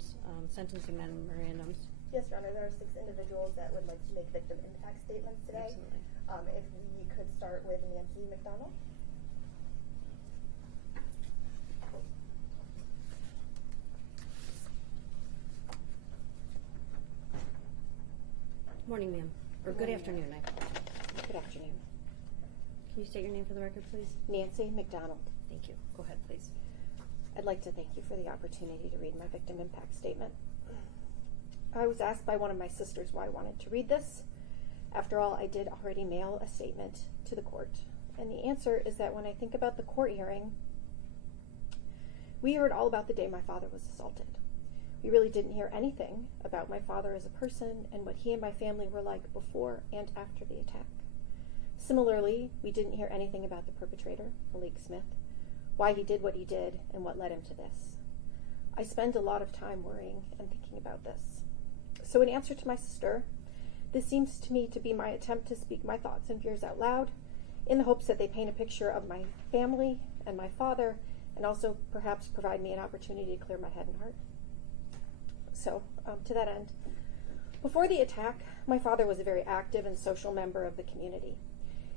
memorandums, sentencing memorandums. Yes, Your Honor, there are 6 individuals that would like to make victim impact statements today. Absolutely. If we could start with Nancy McDonald. Morning, ma'am. Or good afternoon. Good afternoon. Can you state your name for the record, please? Nancy McDonald. Thank you. Go ahead, please. I'd like to thank you for the opportunity to read my victim impact statement. I was asked by one of my sisters why I wanted to read this. After all, I did already mail a statement to the court. And the answer is that when I think about the court hearing, we heard all about the day my father was assaulted. We really didn't hear anything about my father as a person and what he and my family were like before and after the attack. Similarly, we didn't hear anything about the perpetrator, Malik Smith, why he did what he did, and what led him to this. I spend a lot of time worrying and thinking about this. So in answer to my sister, this seems to me to be my attempt to speak my thoughts and fears out loud in the hopes that they paint a picture of my family and my father, and also perhaps provide me an opportunity to clear my head and heart. So, to that end, before the attack, my father was a very active and social member of the community.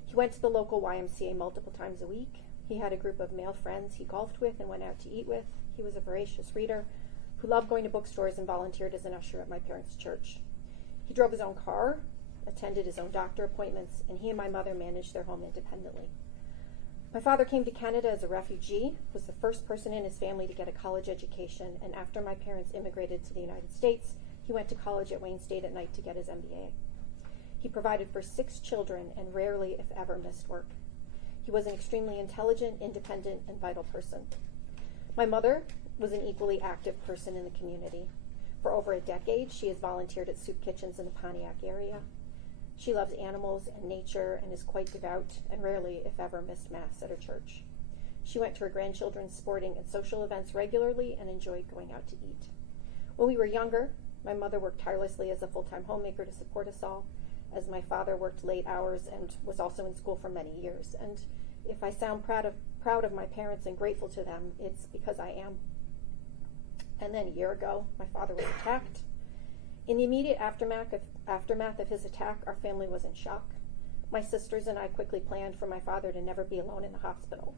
He went to the local YMCA multiple times a week. He had a group of male friends he golfed with and went out to eat with. He was a voracious reader who loved going to bookstores and volunteered as an usher at my parents' church. He drove his own car, attended his own doctor appointments, and he and my mother managed their home independently. My father came to Canada as a refugee, was the first person in his family to get a college education, and after my parents immigrated to the United States, he went to college at Wayne State at night to get his MBA. He provided for 6 children and rarely, if ever, missed work. He was an extremely intelligent, independent, and vital person. My mother was an equally active person in the community. For over a decade, she has volunteered at soup kitchens in the Pontiac area. She loves animals and nature and is quite devout and rarely, if ever, missed Mass at her church. She went to her grandchildren's sporting and social events regularly and enjoyed going out to eat. When we were younger, my mother worked tirelessly as a full-time homemaker to support us all, as my father worked late hours and was also in school for many years. And if I sound proud of my parents and grateful to them, it's because I am. And then a year ago, my father was attacked. In the immediate aftermath of his attack, our family was in shock. My sisters and I quickly planned for my father to never be alone in the hospital.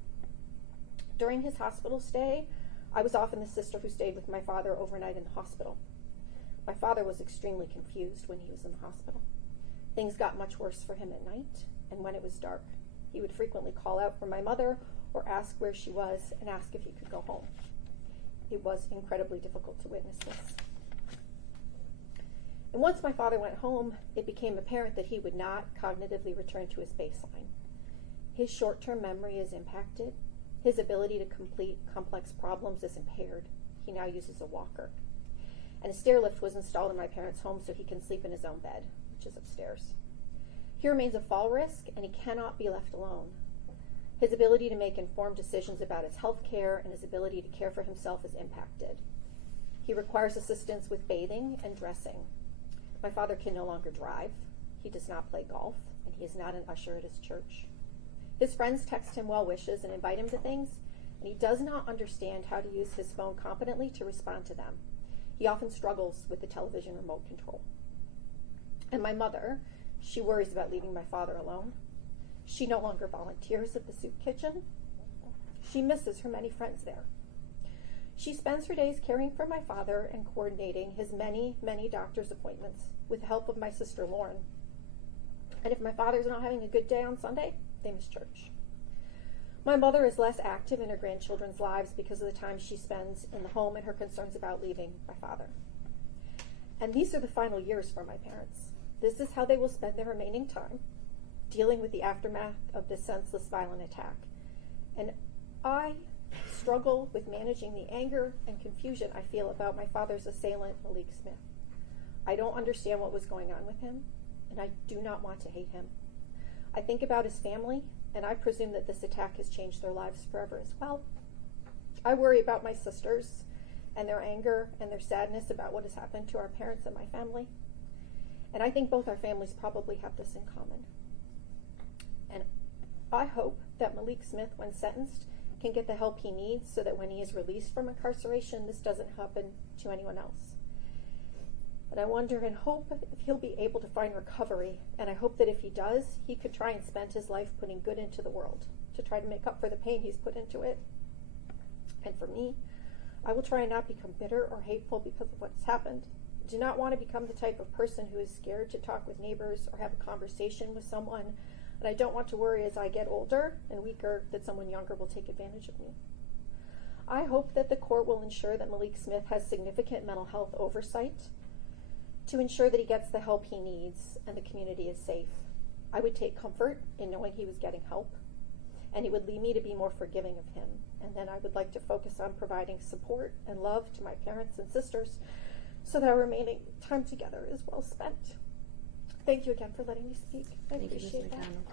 During his hospital stay, I was often the sister who stayed with my father overnight in the hospital. My father was extremely confused when he was in the hospital. Things got much worse for him at night, and when it was dark, he would frequently call out for my mother or ask where she was and ask if he could go home. It was incredibly difficult to witness this. And once my father went home, it became apparent that he would not cognitively return to his baseline. His short-term memory is impacted. His ability to complete complex problems is impaired. He now uses a walker. And a stair lift was installed in my parents' home so he can sleep in his own bed, which is upstairs. He remains a fall risk, and he cannot be left alone. His ability to make informed decisions about his health care and his ability to care for himself is impacted. He requires assistance with bathing and dressing. My father can no longer drive. He does not play golf, and he is not an usher at his church. His friends text him well wishes and invite him to things, and he does not understand how to use his phone competently to respond to them. He often struggles with the television remote control. And my mother, she worries about leaving my father alone. She no longer volunteers at the soup kitchen. She misses her many friends there. She spends her days caring for my father and coordinating his many, many doctor's appointments with the help of my sister Lauren. And if my father's not having a good day on Sunday, they miss church. My mother is less active in her grandchildren's lives because of the time she spends in the home and her concerns about leaving my father. And these are the final years for my parents. This is how they will spend their remaining time, dealing with the aftermath of this senseless, violent attack. And I struggle with managing the anger and confusion I feel about my father's assailant, Malik Smith. I don't understand what was going on with him, and I do not want to hate him. I think about his family, and I presume that this attack has changed their lives forever as well. I worry about my sisters and their anger and their sadness about what has happened to our parents and my family. And I think both our families probably have this in common. And I hope that Malik Smith, when sentenced, can get the help he needs so that when he is released from incarceration, this doesn't happen to anyone else. But I wonder and hope if he'll be able to find recovery, and I hope that if he does, he could try and spend his life putting good into the world to try to make up for the pain he's put into it. And for me, I will try and not become bitter or hateful because of what has happened. I do not want to become the type of person who is scared to talk with neighbors or have a conversation with someone, and I don't want to worry as I get older and weaker that someone younger will take advantage of me. I hope that the court will ensure that Malik Smith has significant mental health oversight to ensure that he gets the help he needs and the community is safe. I would take comfort in knowing he was getting help, and it would lead me to be more forgiving of him. And then I would like to focus on providing support and love to my parents and sisters so that our remaining time together is well spent. Thank you again for letting me speak. I Thank you, Ms. appreciate that. McDonald.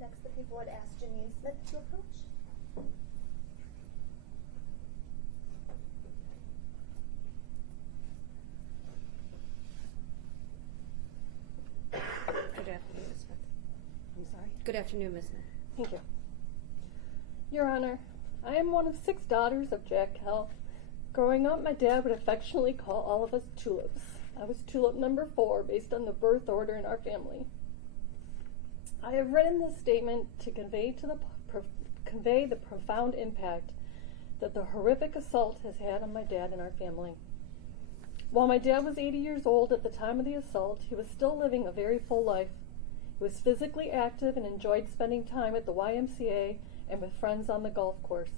Next, the people would ask Janine Smith to approach. Good afternoon, Ms. Smith. I'm sorry. Good afternoon, Ms. Smith. Thank you. Your Honor, I am one of 6 daughters of Jack Kell. Growing up, my dad would affectionately call all of us tulips. I was tulip number 4 based on the birth order in our family. I have written this statement to convey the profound impact that the horrific assault has had on my dad and our family. While my dad was 80 years old at the time of the assault, he was still living a very full life. He was physically active and enjoyed spending time at the YMCA and with friends on the golf course.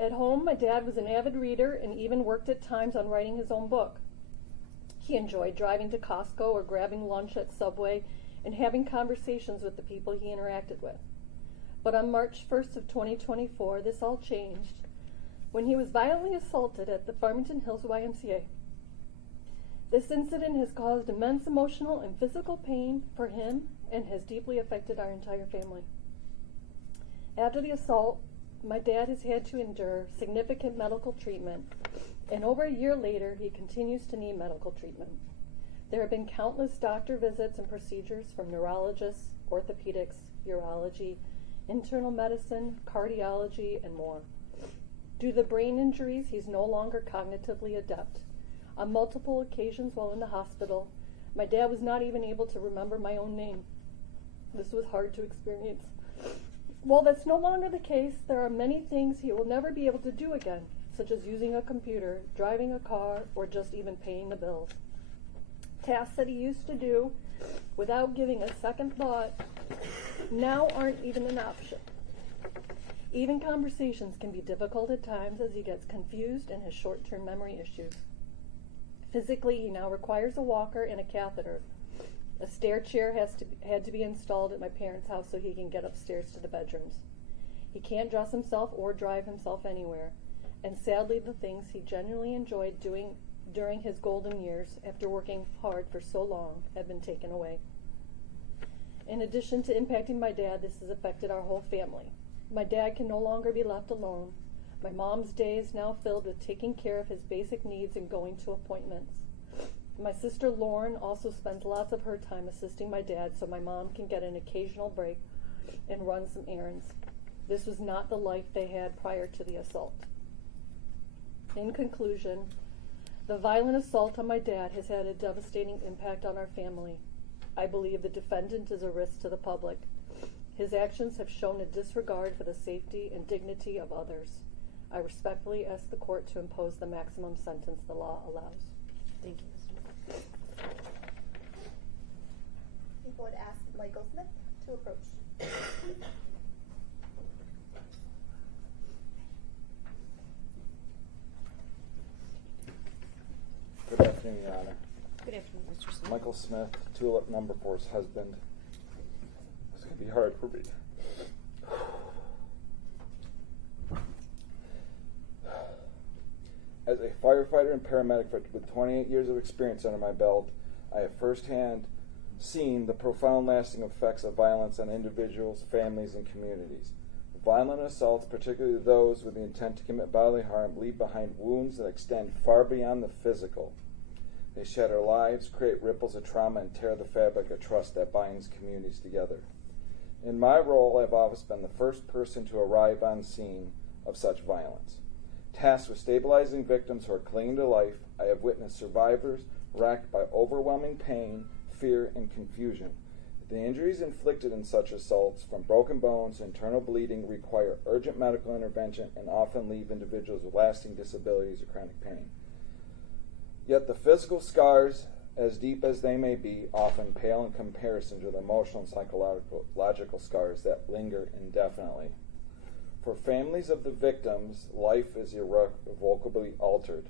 At home, my dad was an avid reader and even worked at times on writing his own book. He enjoyed driving to Costco or grabbing lunch at Subway and having conversations with the people he interacted with. But on March 1st of 2024, this all changed when he was violently assaulted at the Farmington Hills YMCA. This incident has caused immense emotional and physical pain for him and has deeply affected our entire family. After the assault, my dad has had to endure significant medical treatment, and over a year later, he continues to need medical treatment. There have been countless doctor visits and procedures from neurologists, orthopedics, urology, internal medicine, cardiology, and more. Due to the brain injuries, he's no longer cognitively adept. On multiple occasions while in the hospital, my dad was not even able to remember my own name. This was hard to experience. While that's no longer the case, there are many things he will never be able to do again, such as using a computer, driving a car, or just even paying the bills. Tasks that he used to do without giving a second thought now aren't even an option. Even conversations can be difficult at times as he gets confused and has short-term memory issues. Physically, he now requires a walker and a catheter. A stair chair had to be installed at my parents' house so he can get upstairs to the bedrooms. He can't dress himself or drive himself anywhere. And sadly, the things he genuinely enjoyed doing during his golden years, after working hard for so long, have been taken away. In addition to impacting my dad, this has affected our whole family. My dad can no longer be left alone. My mom's day is now filled with taking care of his basic needs and going to appointments. My sister Lauren also spends lots of her time assisting my dad so my mom can get an occasional break and run some errands. This was not the life they had prior to the assault. In conclusion, the violent assault on my dad has had a devastating impact on our family. I believe the defendant is a risk to the public. His actions have shown a disregard for the safety and dignity of others. I respectfully ask the court to impose the maximum sentence the law allows. Thank you, Ms. Smith. People would ask Michael Smith to approach. Good afternoon, Your Honor. Good afternoon, Mr. Smith. Michael Smith, tulip number 4's husband. It's going to be hard for me. As a firefighter and paramedic with 28 years of experience under my belt, I have firsthand seen the profound lasting effects of violence on individuals, families, and communities. Violent assaults, particularly those with the intent to commit bodily harm, leave behind wounds that extend far beyond the physical. They shatter lives, create ripples of trauma, and tear the fabric of trust that binds communities together. In my role, I've always been the first person to arrive on scene of such violence. Tasked with stabilizing victims who are clinging to life, I have witnessed survivors racked by overwhelming pain, fear, and confusion. The injuries inflicted in such assaults, from broken bones to internal bleeding, require urgent medical intervention and often leave individuals with lasting disabilities or chronic pain. Yet the physical scars, as deep as they may be, often pale in comparison to the emotional and psychological scars that linger indefinitely. For families of the victims, life is irrevocably altered.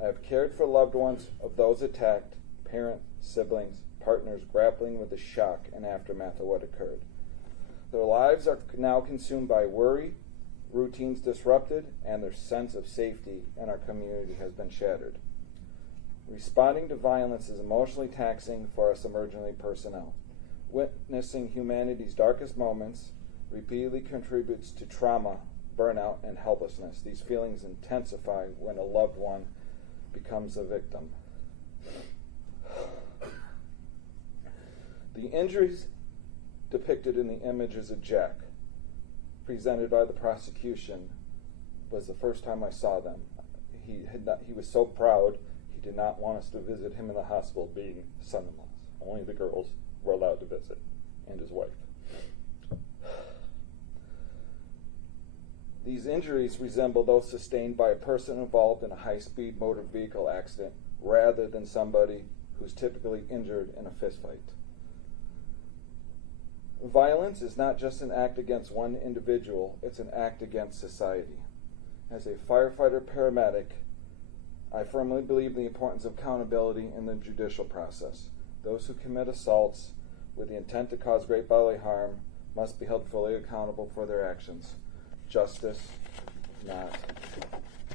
I have cared for loved ones of those attacked, parents, siblings, partners grappling with the shock and aftermath of what occurred. Their lives are now consumed by worry, routines disrupted, and their sense of safety in our community has been shattered. Responding to violence is emotionally taxing for us emergency personnel. Witnessing humanity's darkest moments repeatedly contributes to trauma, burnout, and helplessness. These feelings intensify when a loved one becomes a victim. The injuries depicted in the images of Jack, presented by the prosecution, was the first time I saw them. He was so proud, he did not want us to visit him in the hospital, being son-in-laws. Only the girls were allowed to visit, and his wife. These injuries resemble those sustained by a person involved in a high-speed motor vehicle accident, rather than somebody who's typically injured in a fistfight. Violence is not just an act against one individual, it's an act against society. As a firefighter-paramedic, I firmly believe in the importance of accountability in the judicial process. Those who commit assaults with the intent to cause great bodily harm must be held fully accountable for their actions. Justice not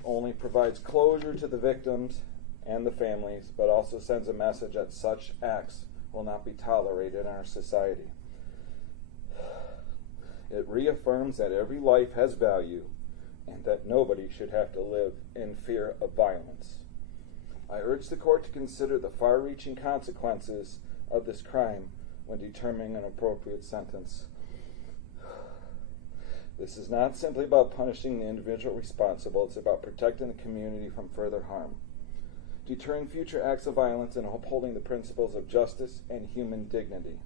only provides closure to the victims and the families, but also sends a message that such acts will not be tolerated in our society. It reaffirms that every life has value and that nobody should have to live in fear of violence. I urge the court to consider the far-reaching consequences of this crime when determining an appropriate sentence. This is not simply about punishing the individual responsible, it's about protecting the community from further harm, deterring future acts of violence, and upholding the principles of justice and human dignity.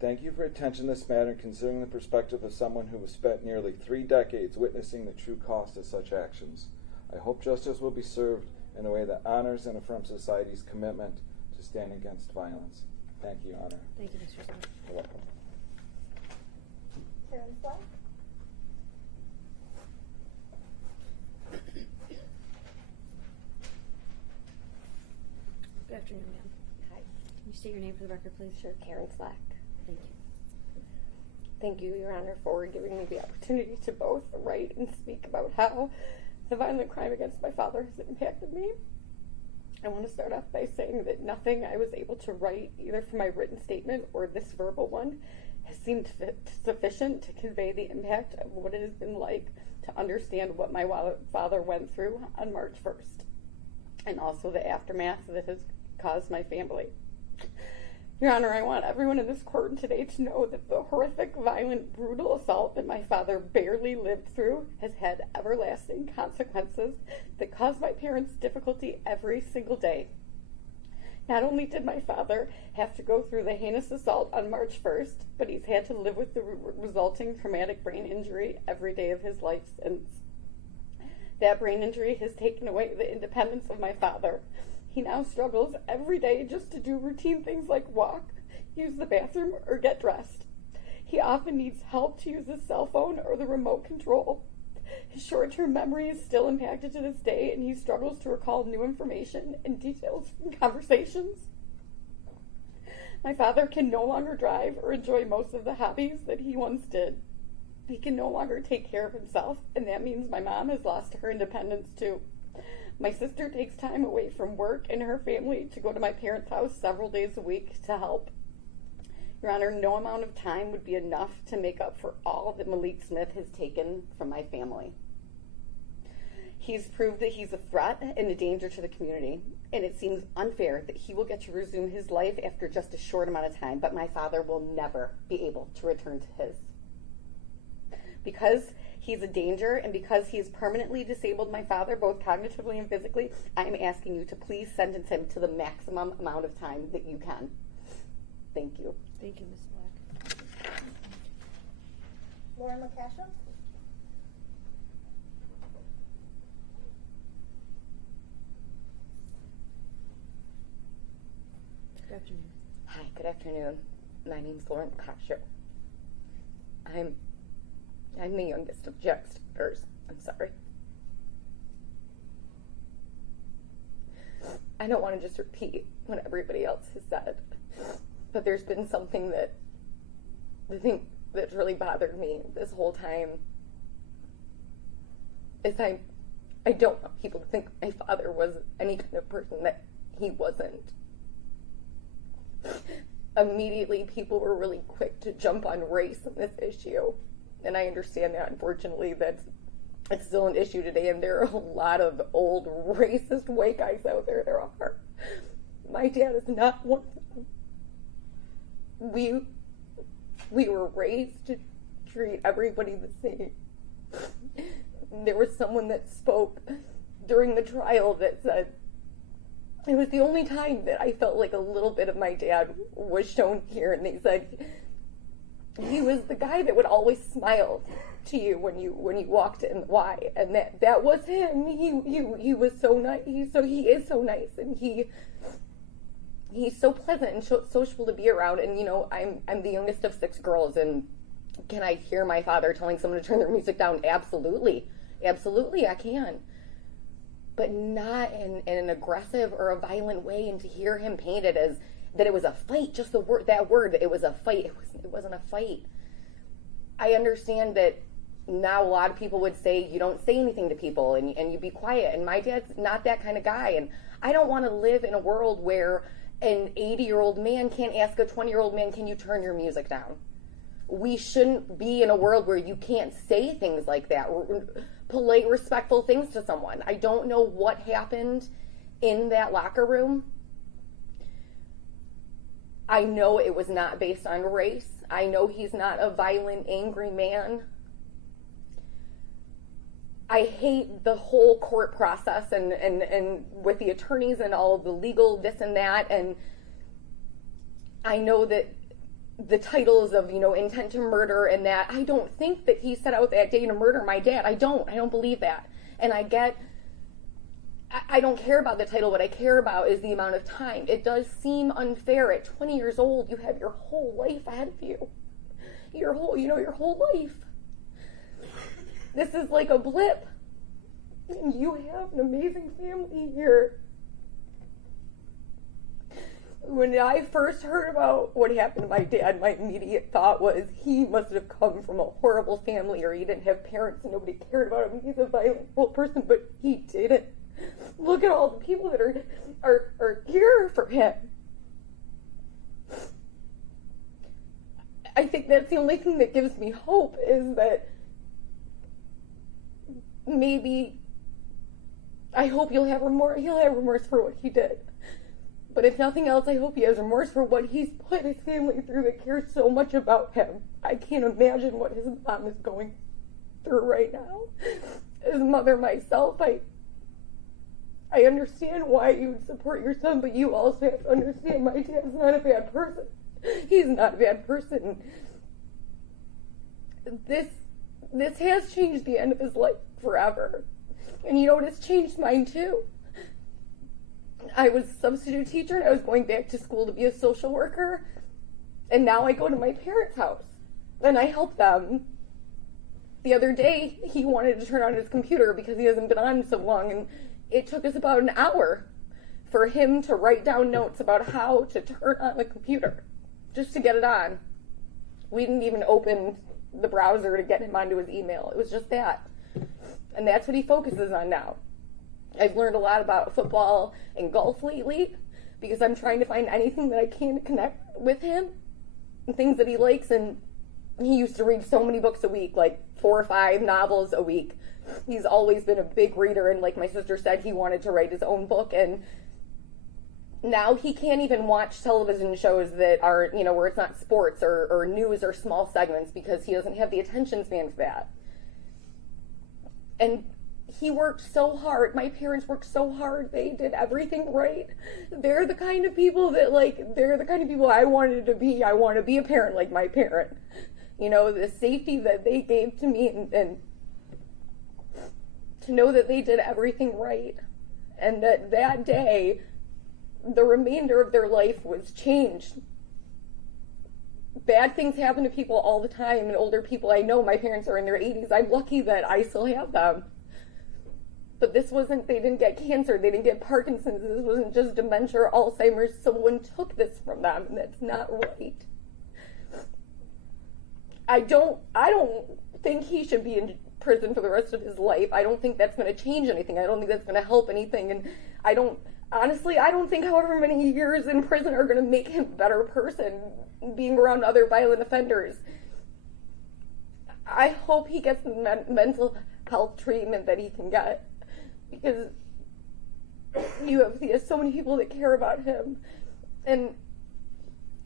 Thank you for your attention to this matter and considering the perspective of someone who has spent nearly 3 decades witnessing the true cost of such actions. I hope justice will be served in a way that honors and affirms society's commitment to stand against violence. Thank you, Your Honor. Thank you, Mr. Smith. You're welcome. Karen Slack? Good afternoon, ma'am. Hi. Can you state your name for the record, please? Sure, Karen Slack. Thank you. Thank you, Your Honor, for giving me the opportunity to both write and speak about how the violent crime against my father has impacted me. I want to start off by saying that nothing I was able to write, either for my written statement or this verbal one, has seemed sufficient to convey the impact of what it has been like to understand what my father went through on March 1st, and also the aftermath that has caused my family. Your Honor, I want everyone in this court today to know that the horrific, violent, brutal assault that my father barely lived through has had everlasting consequences that cause my parents difficulty every single day. Not only did my father have to go through the heinous assault on March 1st, but he's had to live with the resulting traumatic brain injury every day of his life since. That brain injury has taken away the independence of my father. He now struggles every day just to do routine things like walk, use the bathroom, or get dressed. He often needs help to use his cell phone or the remote control. His short-term memory is still impacted to this day, and he struggles to recall new information and details from conversations. My father can no longer drive or enjoy most of the hobbies that he once did. He can no longer take care of himself, and that means my mom has lost her independence too. My sister takes time away from work and her family to go to my parents' house several days a week to help. Your Honor, no amount of time would be enough to make up for all that Malik Smith has taken from my family. He's proved that he's a threat and a danger to the community, and it seems unfair that he will get to resume his life after just a short amount of time, but my father will never be able to return to his. Because he's a danger and because he has permanently disabled my father, both cognitively and physically, I am asking you to please sentence him to the maximum amount of time that you can. Thank you. Thank you, Ms. Black. Lauren LaCascia? Good afternoon. Hi, good afternoon. My name's Lauren Kasher. I'm the youngest of Jack's daughters. I'm sorry. I don't want to just repeat what everybody else has said, but there's been something that the thing that's really bothered me this whole time is I don't want people to think my father was any kind of person that he wasn't. Immediately, people were really quick to jump on race in this issue. And I understand that, unfortunately, it's still an issue today, and there are a lot of old racist white guys out there. There are. My dad is not one of them. We were raised to treat everybody the same. There was someone that spoke during the trial that said, it was the only time that I felt like a little bit of my dad was shown here, and they said he was the guy that would always smile to you when you walked in. Why? And that was him. He was so nice. He is so nice, and he's so pleasant and sociable to be around. And you know, I'm the youngest of 6 girls, and can I hear my father telling someone to turn their music down? Absolutely, I can. But not in an aggressive or a violent way, and to hear him painted as that it was a fight, just that word, it was a fight. It wasn't a fight. I understand that now a lot of people would say you don't say anything to people and you be quiet, and my dad's not that kind of guy, and I don't want to live in a world where an 80-year-old man can't ask a 20-year-old man, can you turn your music down? We shouldn't be in a world where you can't say things like that, polite, respectful things to someone. I don't know what happened in that locker room. I know it was not based on race. I know he's not a violent, angry man. I hate the whole court process and with the attorneys and all of the legal this and that. And I know that the titles of, intent to murder and that, I don't think that he set out that day to murder my dad. I don't believe that. And I don't care about the title. What I care about is the amount of time. It does seem unfair. At 20 years old, you have your whole life ahead of you. Your whole life. This is like a blip. And you have an amazing family here. When I first heard about what happened to my dad, my immediate thought was he must have come from a horrible family, or he didn't have parents and nobody cared about him. He's a violent, horrible person, but he didn't. Look at all the people that are here for him. I think that's the only thing that gives me hope, is that maybe, I hope he'll have remorse for what he did. But if nothing else, I hope he has remorse for what he's put his family through that cares so much about him. I can't imagine what his mom is going through right now. As a mother myself, I understand why you would support your son, but you also have to understand my dad's not a bad person. He's not a bad person. This has changed the end of his life forever. And you know what, it's changed mine too. I was a substitute teacher and I was going back to school to be a social worker. And now I go to my parents' house and I help them. The other day, he wanted to turn on his computer because he hasn't been on so long, and it took us about an hour for him to write down notes about how to turn on the computer, just to get it on. We didn't even open the browser to get him onto his email. It was just that. And that's what he focuses on now. I've learned a lot about football and golf lately because I'm trying to find anything that I can to connect with him and things that he likes. And he used to read so many books a week, like 4 or 5 novels a week. He's always been a big reader, and like my sister said, he wanted to write his own book, and now he can't even watch television shows that are, you know, where it's not sports or news or small segments, because he doesn't have the attention span for that. And he worked so hard. My parents worked so hard. They did everything right. They're the kind of people that, like, they're the kind of people I wanted to be. I want to be a parent like my parent. You know, the safety that they gave to me, and to know that they did everything right. And that day, the remainder of their life was changed. Bad things happen to people all the time, and older people. I know my parents are in their 80s. I'm lucky that I still have them. But this wasn't, they didn't get cancer, they didn't get Parkinson's, this wasn't just dementia or Alzheimer's. Someone took this from them, and that's not right. I don't think he should be in prison for the rest of his life. I don't think that's going to change anything. I don't think that's going to help anything. And honestly, I don't think however many years in prison are going to make him a better person, being around other violent offenders. I hope he gets the mental health treatment that he can get, because he has so many people that care about him. And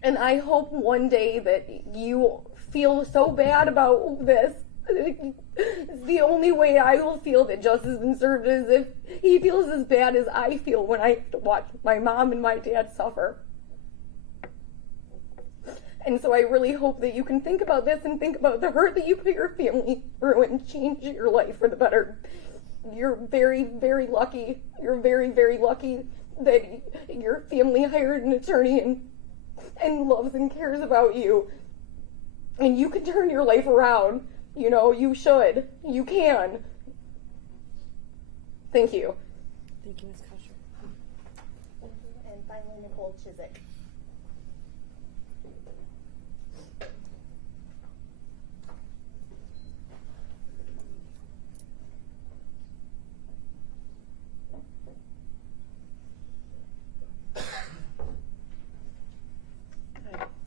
I hope one day that you feel so bad about this. It's the only way I will feel that justice has been served, is if he feels as bad as I feel when I have to watch my mom and my dad suffer. And so I really hope that you can think about this and think about the hurt that you put your family through and change your life for the better. You're very, very lucky. You're very, very lucky that your family hired an attorney and loves and cares about you. And you can turn your life around. You know, you should. You can. Thank you. Thank you, Ms. Kosher. And finally, Nicole Chiswick.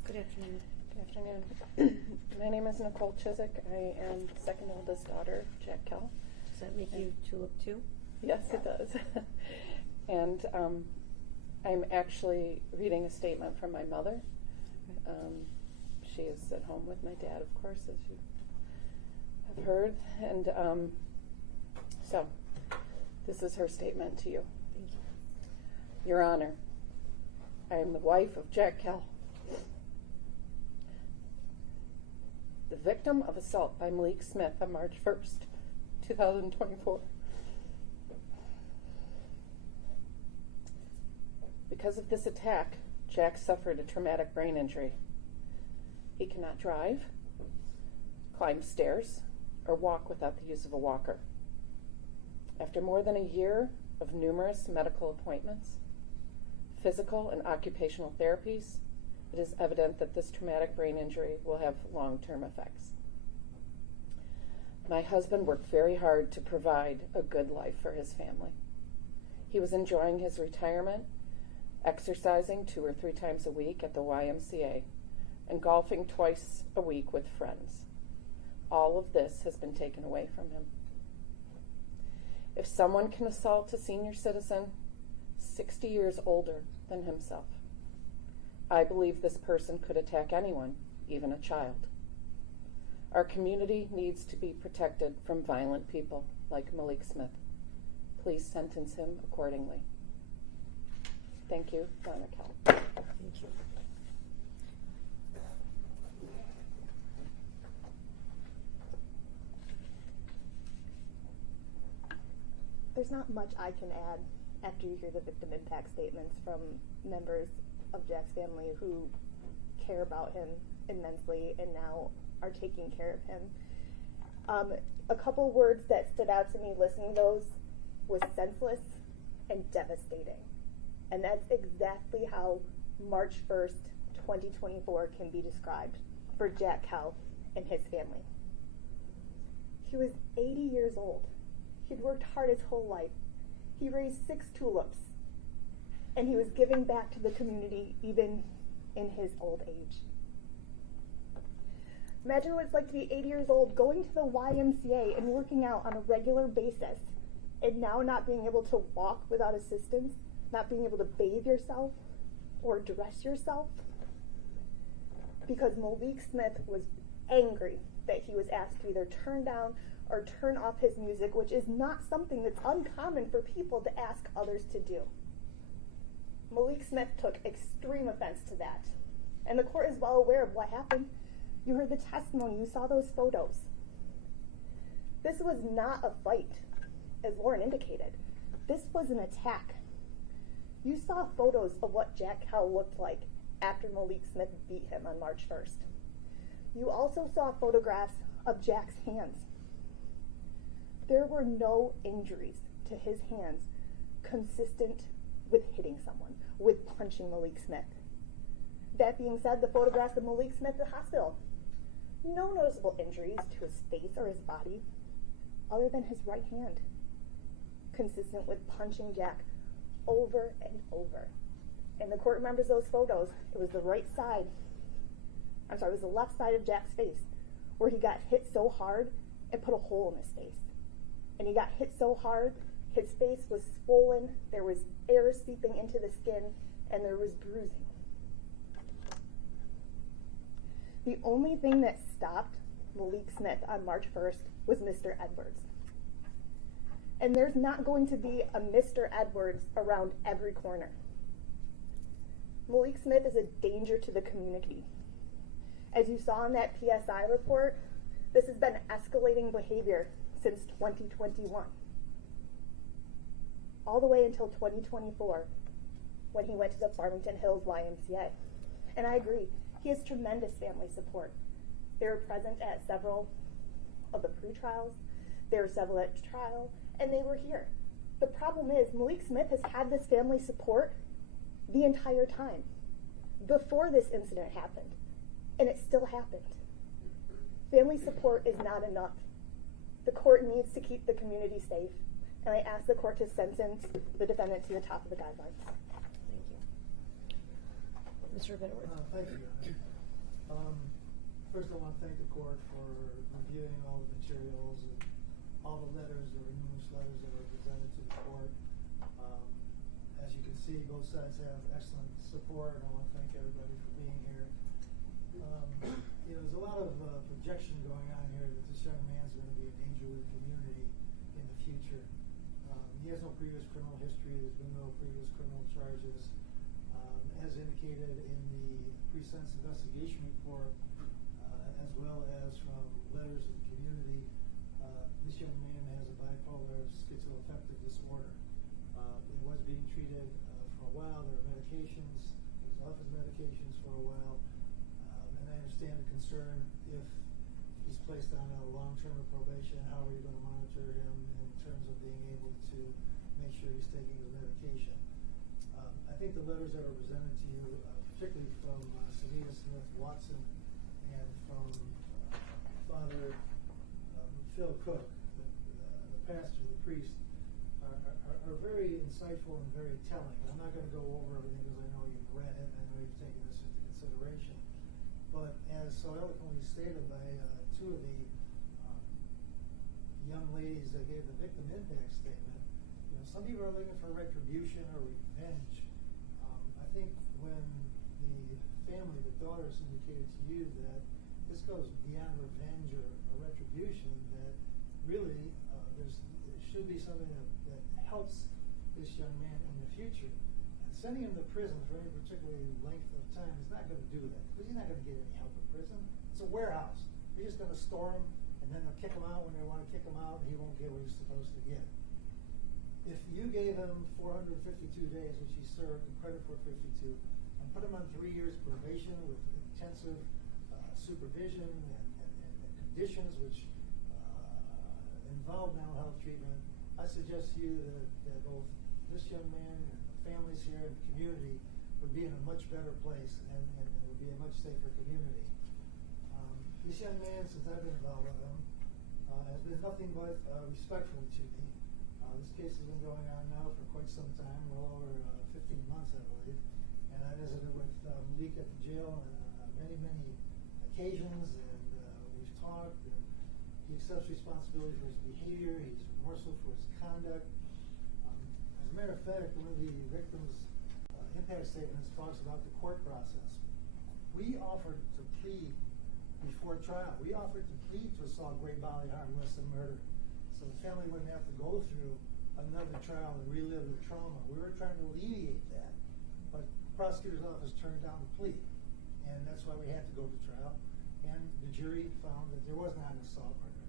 Good afternoon. Good afternoon. My name is Nicole Chiswick. I am the second oldest daughter of Jack Kell. Does that make you Tulip too? Yes, it does. And I'm actually reading a statement from my mother. She is at home with my dad, of course, as you have heard. And so this is her statement to you. Thank you. Your Honor, I am the wife of Jack Kell, the victim of assault by Malik Smith on March 1st, 2024. Because of this attack, Jack suffered a traumatic brain injury. He cannot drive, climb stairs, or walk without the use of a walker. After more than a year of numerous medical appointments, physical and occupational therapies, it is evident that this traumatic brain injury will have long-term effects. My husband worked very hard to provide a good life for his family. He was enjoying his retirement, exercising 2 or 3 times a week at the YMCA, and golfing twice a week with friends. All of this has been taken away from him. If someone can assault a senior citizen 60 years older than himself, I believe this person could attack anyone, even a child. Our community needs to be protected from violent people like Malik Smith. Please sentence him accordingly. Thank you, Donna Kell. Thank you. There's not much I can add after you hear the victim impact statements from members of Jack's family who care about him immensely and now are taking care of him. A couple words that stood out to me listening to those was senseless and devastating. And that's exactly how March 1st, 2024 can be described for Jack Kell and his family. He was 80 years old. He'd worked hard his whole life. He raised 6 tulips. And he was giving back to the community even in his old age. Imagine what it's like to be 80 years old, going to the YMCA and working out on a regular basis, and now not being able to walk without assistance, not being able to bathe yourself or dress yourself, because Malik Smith was angry that he was asked to either turn down or turn off his music, which is not something that's uncommon for people to ask others to do. Malik Smith took extreme offense to that, and the court is well aware of what happened. You heard the testimony, you saw those photos. This was not a fight, as Lauren indicated. This was an attack. You saw photos of what Jack Kell looked like after Malik Smith beat him on March 1st. You also saw photographs of Jack's hands. There were no injuries to his hands consistent with hitting someone, with punching Malik Smith. That being said, the photographs of Malik Smith at the hospital, no noticeable injuries to his face or his body, other than his right hand, consistent with punching Jack over and over. And the court remembers those photos. It was the left side of Jack's face, where he got hit so hard it put a hole in his face. And he got hit so hard, his face was swollen, there was air seeping into the skin, and there was bruising. The only thing that stopped Malik Smith on March 1st was Mr. Edwards. And there's not going to be a Mr. Edwards around every corner. Malik Smith is a danger to the community. As you saw in that PSI report, this has been escalating behavior since 2021. All the way until 2024, when he went to the Farmington Hills YMCA. And I agree, he has tremendous family support. They were present at several of the pre-trials, there were several at trial, and they were here. The problem is, Malik Smith has had this family support the entire time, before this incident happened, and it still happened. Family support is not enough. The court needs to keep the community safe, and I ask the court to sentence the defendant to the top of the guidelines. Thank you. Mr. Bitterworth. Thank you. First, I want to thank the court for reviewing all the materials and all the letters. There were numerous letters that were presented to the court. As you can see, both sides have excellent support, and I want to thank everybody for being here. There's a lot of projection going on here that this young man's going to be a danger to the community in the future. He has no previous criminal history. There's been no previous criminal charges. As indicated in the pre-sentence investigation report, as well as from letters of the community, this young man has a bipolar schizoaffective disorder. He was being treated for a while. There are medications. He was off his medications for a while. And I understand the concern if he's placed on a long-term of probation, how are you going to monitor him in terms of being able to make sure he's taking his medication. I think the letters that were presented to you, particularly from Sunita Smith Watson and from Father Phil Cook, the pastor, the priest, are very insightful and very telling. I'm not going to go over everything because I know you've read it and I know you've taken this into consideration. But as so eloquently stated by two of the young ladies that gave the victim impact statement, some people are looking for retribution or revenge. I think when the family, the daughters, indicated to you that this goes beyond revenge or retribution, that really there should be something that helps this young man in the future. And sending him to prison for any particular length of time is not going to do that, because he's not going to get any help in prison. It's a warehouse. You're just going to store him, and then they'll kick him out when they want to kick him out, and he won't get what he's supposed to get. If you gave him 452 days, which he served, and credit for 52, and put him on 3 years probation with intensive supervision and conditions which involve mental health treatment, I suggest to you that both this young man and the families here and the community would be in a much better place, and it would be a much safer community. This young man, since I've been involved with him, has been nothing but respectful to me. This case has been going on now for quite some time, well over 15 months, I believe. And I visited with Malik at the jail on many, many occasions, and talked, and he accepts responsibility for his behavior. He's remorseful for his conduct. As a matter of fact, one of the victim's impact statements talks about the court process. We offered to plead before trial. We offered to plead to assault, great bodily harm, less than murder, so the family wouldn't have to go through another trial and relive the trauma. We were trying to alleviate that, but the prosecutor's office turned down the plea, and that's why we had to go to trial. And the jury found that there was not an assault murder.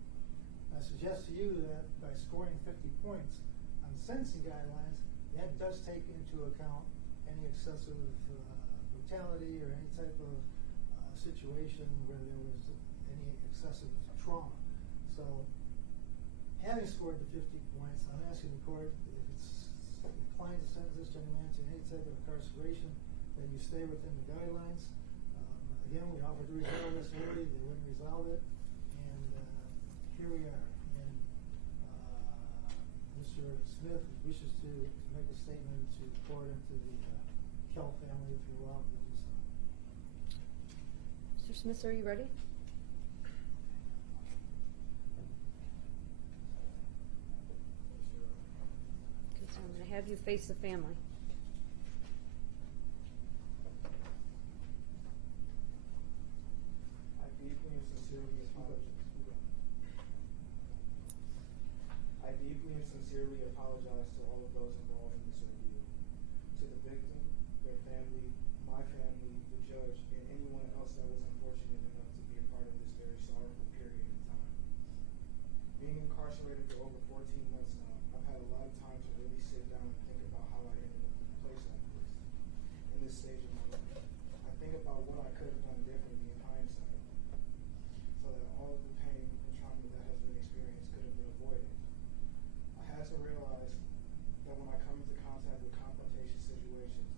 I suggest to you that by scoring 50 points on the sentencing guidelines, that does take into account any excessive brutality or any type of situation where there was any excessive trauma. So, having scored the 50 points, I'm asking the court, if it's inclined to sentence this young man to any type of incarceration, that you stay within the guidelines. Again, we offered to resolve this early, they wouldn't resolve it, and here we are. And Mr. Smith wishes to make a statement to the court and to the Kell family, if you're welcome to do so. Mr. Smith, are you ready? Okay, so I'm going to have you face the family. I deeply and sincerely apologize to all of those involved in this ordeal. To the victim, their family, my family, the judge, and anyone else that was unfortunate enough to be a part of this very sorrowful period in time. Being incarcerated for over 14 months now, I've had a lot of time to really sit down and think about how I ended up in a place like this, in this stage of my life. I think about what I could have done differently in hindsight, so that all of the pain and trauma that has been experienced could have been avoided. I had to realize that when I come into contact with confrontation situations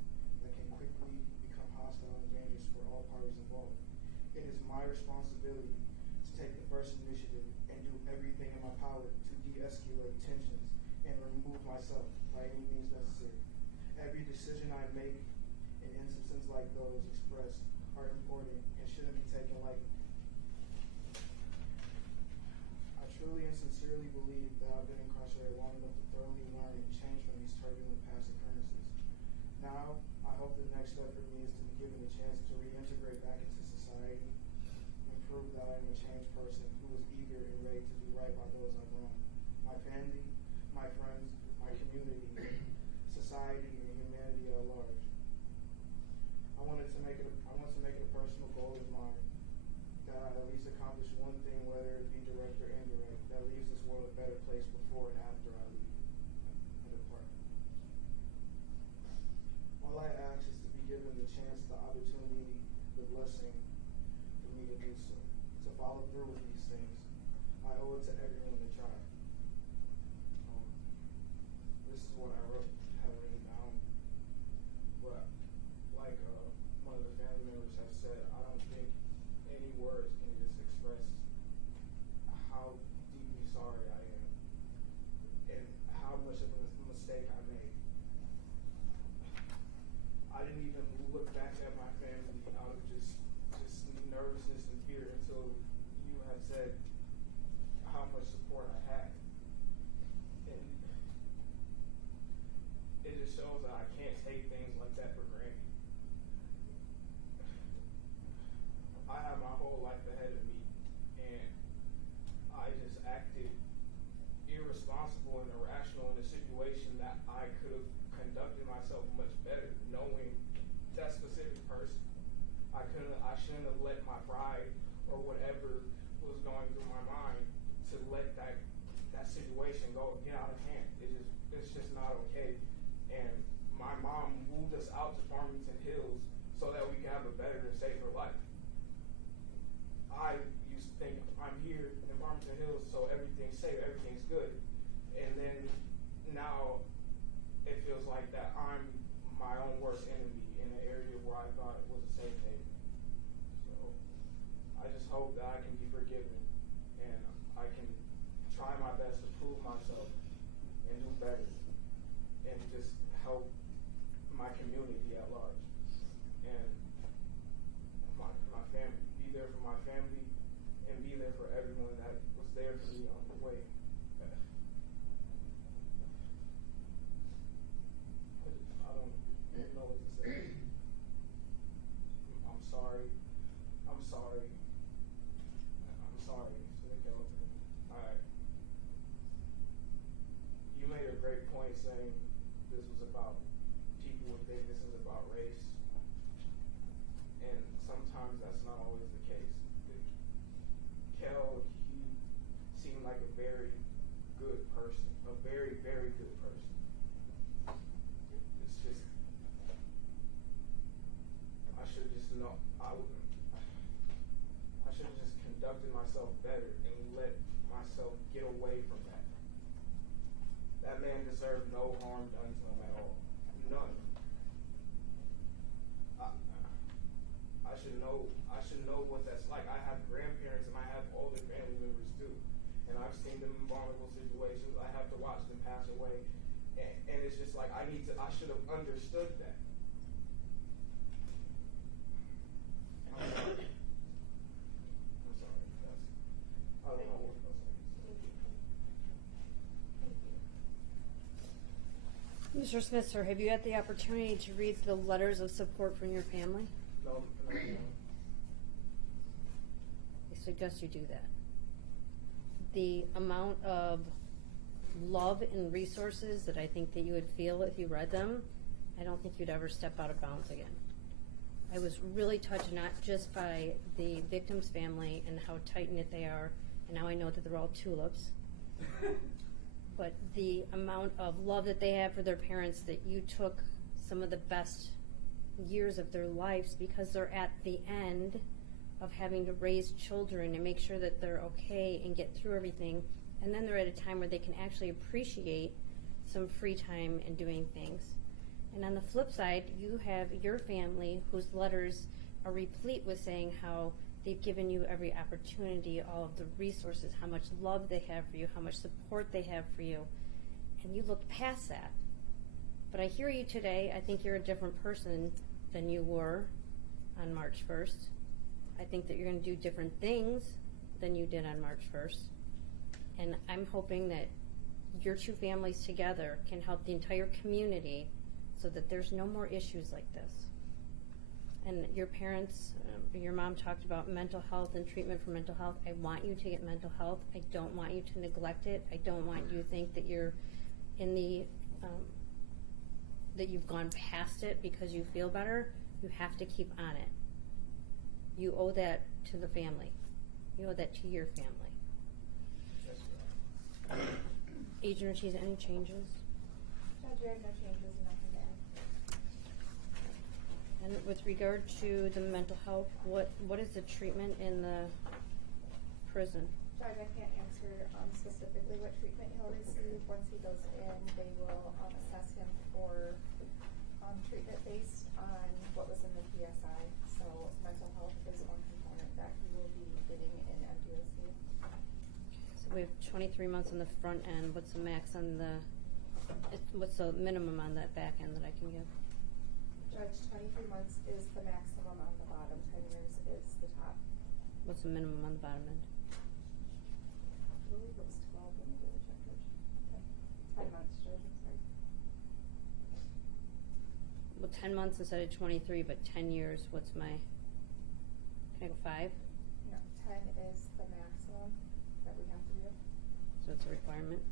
that can quickly become hostile and dangerous for all parties involved, it is my responsibility to take the first initiative and do everything in my power to de-escalate tensions and remove myself by any means necessary. Every decision I make in instances like those expressed are important and shouldn't be taken lightly. I truly and sincerely believe that I've been incarcerated long enough to thoroughly learn and change from these turbulent past occurrences. Now, I hope the next step for me is to be given a chance to reintegrate back into society and prove that I am a changed person who is eager and ready to do right by those I've wronged. My family, my friends, my community, society, and humanity at large. I want to make it a personal goal of mine that I at least accomplish one thing, whether it be direct or indirect, that leaves this world a better place before and after I leave and depart. All I ask is to be given the chance, the opportunity, the blessing for me to do so, to follow through with these things. I owe it to everyone to try. This is what I have written down. But like one of the family members has said, I don't think any words can just express how deeply sorry I am and how much of a mistake I made. I didn't even look back at my family out of just nervousness and fear until you had said how much support I had. And it just shows that I can't take things like that for granted. I have my whole life ahead of me, and I just acted irresponsible and irrational in a situation that I could have conducted myself much better, knowing that specific person. I shouldn't have let my pride or whatever was going through my mind to let that situation get out of hand. It's just not okay. And my mom moved us out to Farmington Hills so that we could have a better and safer life. I used to think I'm here in Farmington Hills so everything's safe, everything's good. And then now it feels like that I'm my own worst enemy in an area where I thought it was a safe haven. So I just hope that I can be forgiven and I can try my best to prove myself and do better and just help my community at large and my family. Be there for my family and be there for everyone. point saying this was about people would think this is about race, and sometimes that's not always the case. Kel, he seemed like a very good person, a very, very good person. It's just, I should have just known, I should have just conducted myself better and let myself get away from that. That man deserved no harm done to him at all. None. I should know what that's like. I have grandparents and I have older family members too. And I've seen them in vulnerable situations. I have to watch them pass away. And it's just like I should have understood that. I'm sorry. I don't know what else I can say. Mr. Smith, sir, have you had the opportunity to read the letters of support from your family? No. I suggest you do that. The amount of love and resources that I think that you would feel if you read them, I don't think you'd ever step out of bounds again. I was really touched not just by the victim's family and how tight-knit they are, and now I know that they're all tulips, but the amount of love that they have for their parents, that you took some of the best years of their lives because they're at the end of having to raise children and make sure that they're okay and get through everything, and then they're at a time where they can actually appreciate some free time and doing things. And on the flip side, you have your family whose letters are replete with saying how they've given you every opportunity, all of the resources, how much love they have for you, how much support they have for you, and you look past that. But I hear you today. I think you're a different person than you were on March 1st. I think that you're going to do different things than you did on March 1st. And I'm hoping that your two families together can help the entire community so that there's no more issues like this. And your parents, your mom talked about mental health and treatment for mental health. I want you to get mental health. I don't want you to neglect it. I don't want you to think that you're in the that you've gone past it because you feel better. You have to keep on it. You owe that to the family. You owe that to your family. Agent Ortiz, any changes? Judge, I have no changes, nothing to add. And with regard to the mental health, what is the treatment in the prison? Judge, I can't answer specifically what treatment he'll receive. Once he goes in, they will assess him for treatment based on what was in the PSI. So mental health is one component that he will be getting in MDOC. So we have 23 months on the front end. What's the max on what's the minimum on that back end that I can give? Judge, 23 months is the maximum on the bottom. 10 years is the top. What's the minimum on the bottom end? I believe it was 12. Let me double check, Judge. 10 months, Judge. I'm sorry. Well, 10 months instead of 23, but 10 years. What's my? Can I go 5? No, 10 is the maximum that we have to do. So it's a requirement.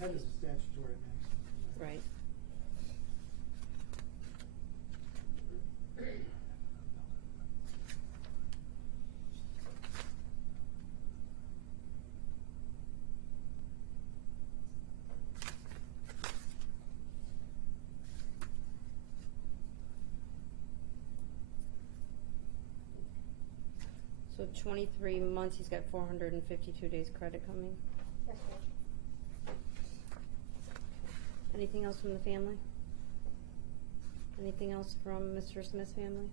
That is a statutory maximum. Right. So 23 months, he's got 452 days credit coming. Yes, Judge. Anything else from the family? Anything else from Mr. Smith's family?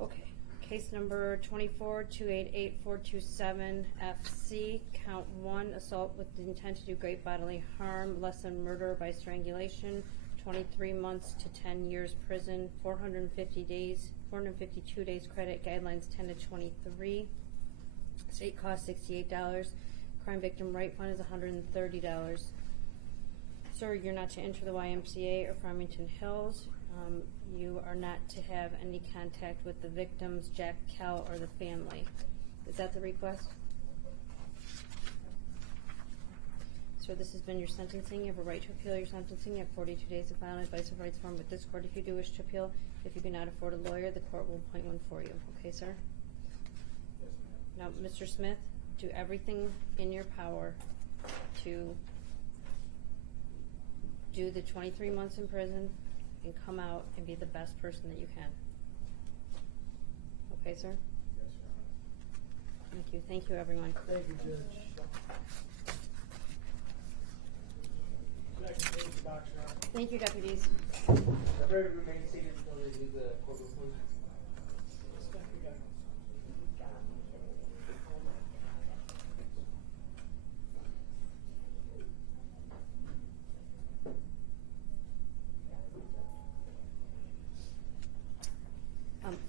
Okay. Case number 24-288-427 FC, count 1, assault with the intent to do great bodily harm, less than murder by strangulation, 23 months to 10 years prison, 452 days credit, guidelines 10 to 23. State cost $68. Crime victim right fund is $130. Sir, you're not to enter the YMCA or Farmington Hills. You are not to have any contact with the victims, Jack, Cal, or the family. Is that the request? So this has been your sentencing. You have a right to appeal your sentencing. You have 42 days to file an advice of rights form with this court if you do wish to appeal. If you cannot afford a lawyer, the court will appoint one for you. Okay, sir? Yes, ma'am. Now, Mr. Smith, do everything in your power to do the 23 months in prison and come out and be the best person that you can. Okay, sir? Yes, Your Honor. Thank you. Thank you, everyone. Thank you, Judge. That concludes the box, Your Honor. Thank you, deputies. Everybody remain seated until they do the courtroom closing.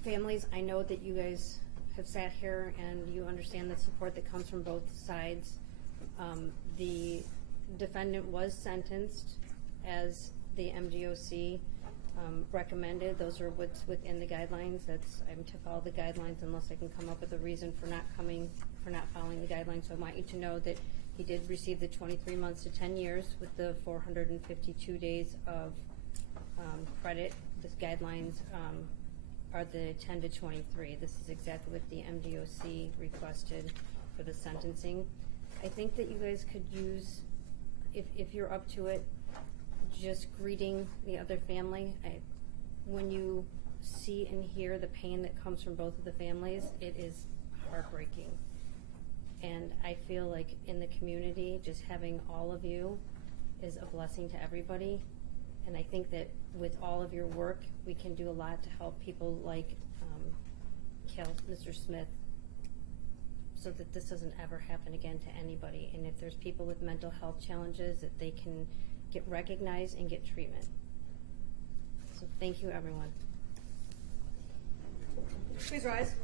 Families, I know that you guys have sat here and you understand the support that comes from both sides. The defendant was sentenced as the MDOC recommended. Those are what's within the guidelines. I'm to follow the guidelines unless I can come up with a reason for not following the guidelines. So I want you to know that he did receive the 23 months to 10 years with the 452 days of credit. The guidelines are the 10 to 23. This is exactly what the MDOC requested for the sentencing. I think that you guys could use, if you're up to it, just greeting the other family. When you see and hear the pain that comes from both of the families, it is heartbreaking. And I feel like in the community, just having all of you is a blessing to everybody. And I think that with all of your work, we can do a lot to help people like Mr. Smith, so that this doesn't ever happen again to anybody. And if there's people with mental health challenges, that they can get recognized and get treatment. So thank you, everyone. Please rise.